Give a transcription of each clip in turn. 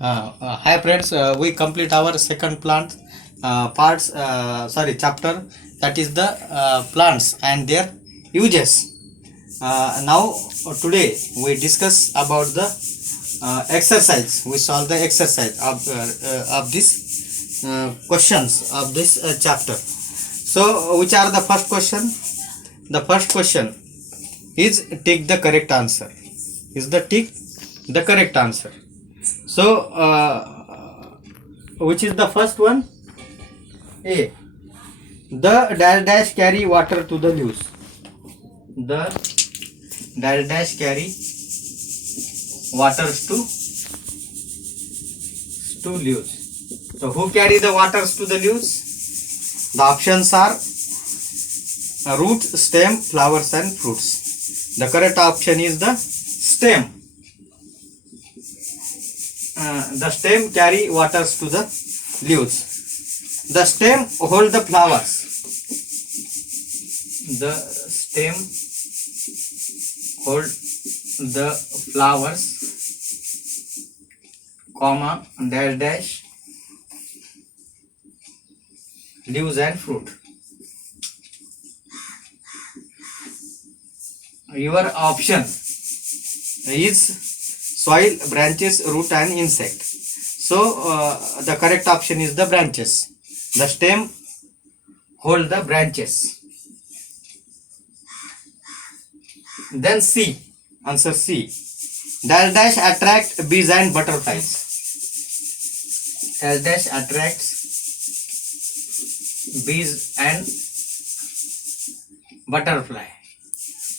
Hi friends, we complete our second plant chapter, that is the plants and their uses. Now today we discuss about the exercise. We solve the exercise of this questions of this chapter. So which are the first question? The first question is tick the correct answer. Is the tick the correct answer? So, which is the first one? A. The dash dash carry water to the leaves. The dash dash carry waters to leaves. So, who carry the waters to the leaves? The options are root, stem, flowers, and fruits. The correct option is the stem. The stem carry waters to the leaves. The stem hold the flowers. The stem hold the flowers, comma, dash dash, leaves and fruit. Your option is soil, branches, root and insect. So the correct option is the branches. The stem hold the branches. Then C, answer C. Dash dash attract bees and butterflies. Dash dash attracts bees and butterfly.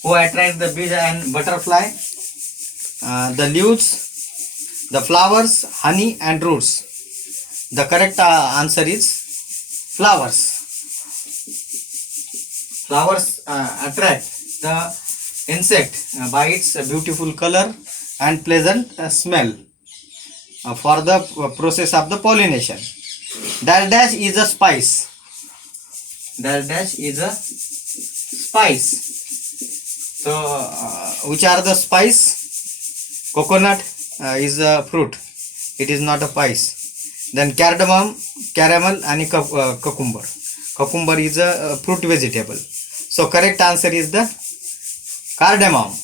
Who attracts the bees and butterfly? The leaves, the flowers, honey and roots. The correct answer is flowers. Flowers attract the insect by its beautiful color and pleasant smell for the process of the pollination. Dash dash is a spice. Dash dash is a spice. So which are the spice? Coconut is a fruit. It is not a spice. Then cardamom, caramel and cucumber. Cucumber is a fruit vegetable. So correct answer is the cardamom.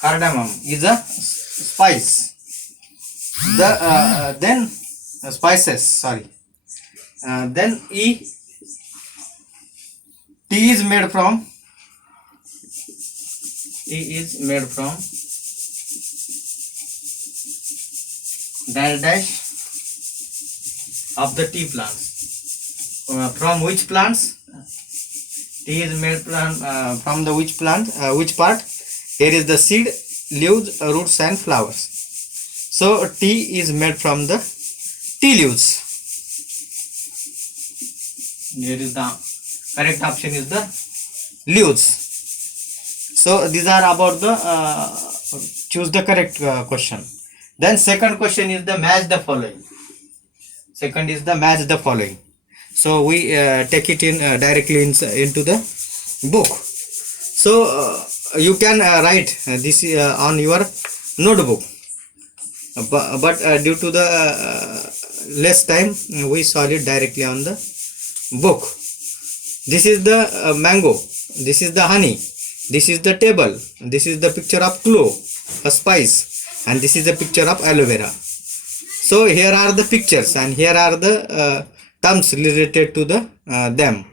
Cardamom is a spice. Then spices. Sorry. Then E. Tea is made from. Tea is made from dash dash of the tea plants. From which plants? Tea is made from the which plant? Which part? Here is the seed, leaves, roots and flowers. So tea is made from the tea leaves. Here is the correct option is the leaves. So these are about the choose the correct question. Then second question is the match the following. Second is the match the following. So we take it in directly into the book. So you can write this on your notebook. But due to the less time, we solve it directly on the book. This is the mango. This is the honey. This is the table. This is the picture of clove, a spice, and this is the picture of aloe vera. So here are the pictures and here are the terms related to the them.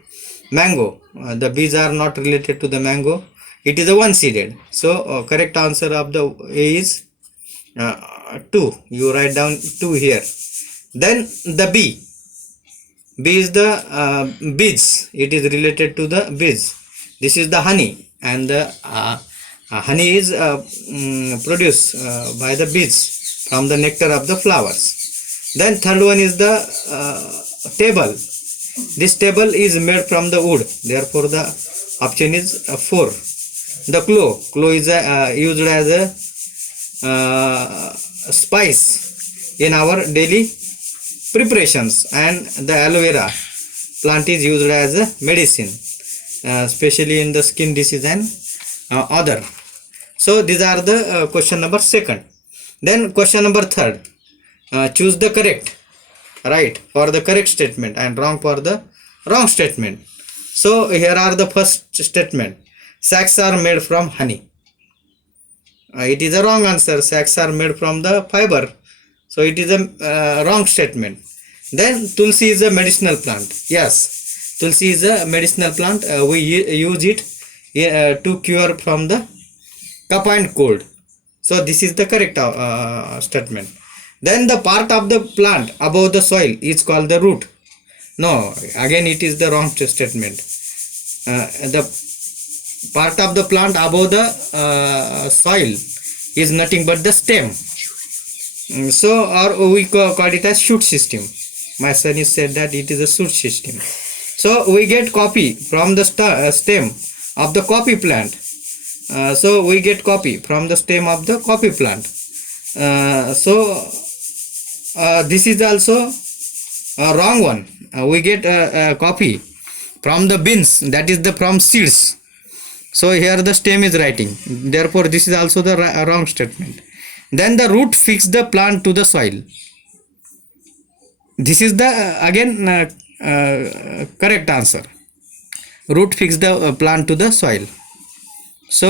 Mango. The bees are not related to the mango. It is a one-seeded. So correct answer of the A is 2. You write down 2 here. Then the B. B is the bees. It is related to the bees. This is the honey, and the honey is produced by the bees from the nectar of the flowers. Then third one is the table. This table is made from the wood. Therefore, the option is 4. The clove. Clove is used as a spice in our daily preparations, and the aloe vera plant is used as a medicine, especially in the skin disease and other. So these are the question number second. Then question number third, choose the correct, right, for the correct statement and wrong for the wrong statement. So here are the first statement: sacks are made from honey. It is a wrong answer. Sacks are made from the fiber, so it is a wrong statement. Then tulsi is a medicinal plant. Yes, tulsi is a medicinal plant. We use it to cure from the cough and cold. So this is the correct statement. Then the part of the plant above the soil is called the root. No, again it is the wrong statement. The part of the plant above the soil is nothing but the stem. So, or we call it as shoot system. My son is said that it is a shoot system. So we get coffee from the stem of the coffee plant. So we get coffee from the stem of the coffee plant. This is also a wrong one. We get coffee from the beans, that is the from seeds. So here the stem is writing, therefore this is also the wrong statement. Then the root fix the plant to the soil. This is the again correct answer. Root fix the plant to the soil. So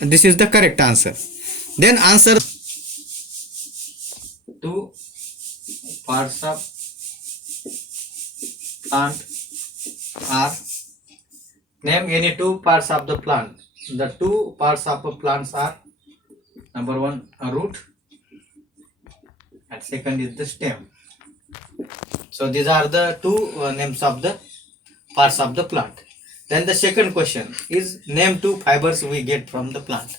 this is the correct answer. Then answer: two parts of plant are, name any two parts of the plant. The two parts of the plants are, number one, a root, and second is the stem. So these are the two names of the parts of the plant. Then the second question is, name two fibers we get from the plant.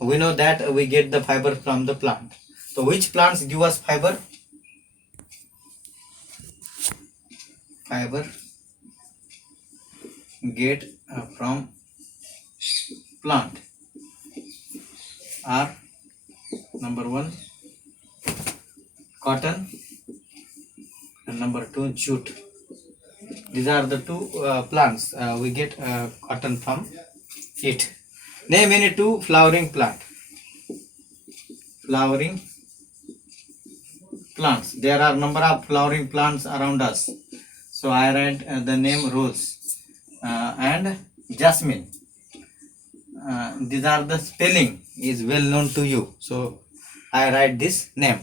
We know that we get the fiber from the plant. So which plants give us fiber? Fiber get from plant are, number one, cotton, and number two, jute. These are the two plants we get cotton from it. Name any two flowering plant. Flowering plants. There are number of flowering plants around us. So I write the name rose and jasmine. These are the spelling is well known to you. So I write this name.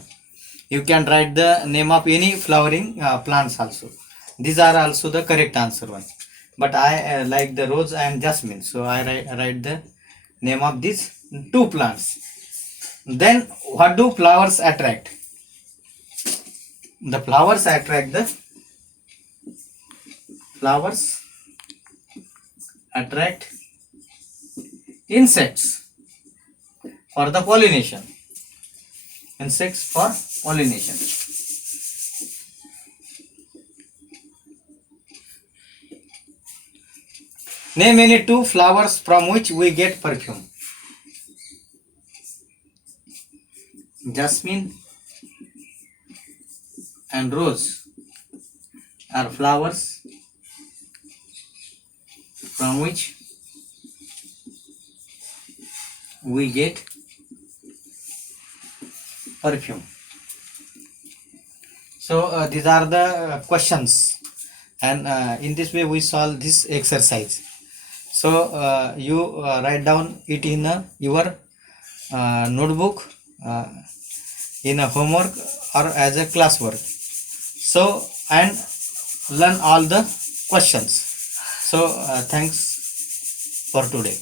You can write the name of any flowering plants also. These are also the correct answer one. But I like the rose and jasmine. So I write the name of these two plants. Then what do flowers attract? The flowers attract insects for the pollination. Insects for pollination. Name any two flowers from which we get perfume. Jasmine and rose are flowers from which we get perfume. So these are the questions, and in this way we solve this exercise. So you write down it in your notebook, in a homework or as a classwork. So and learn all the questions. So thanks for today.